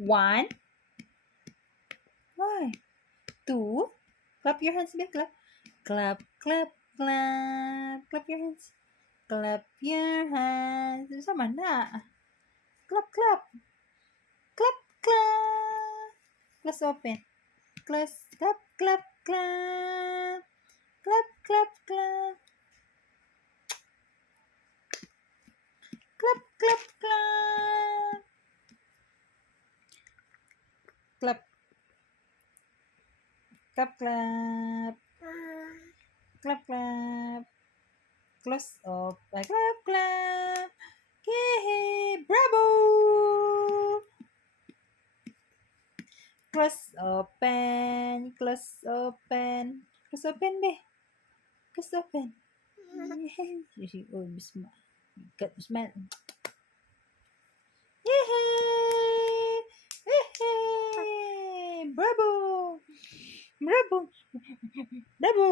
1. Why? 2. Clap your hands, babe. Clap. Clap, clap, clap. Clap your hands. Clap your hands. Sama na. Clap, clap. Clap, clap. Close, open. Close, clap, clap, clap. Clap, clap, clap. Clap, clap, clap. Clap. Clap, clap. Clap, clap. Close, open. Clap, clap. Yay! Bravo! Close, open. Close, open. Close, open, be. Close, open. Yay! Oh, bisma. Got smell. Yay! Yay! Bravo! Bravo! Bravo!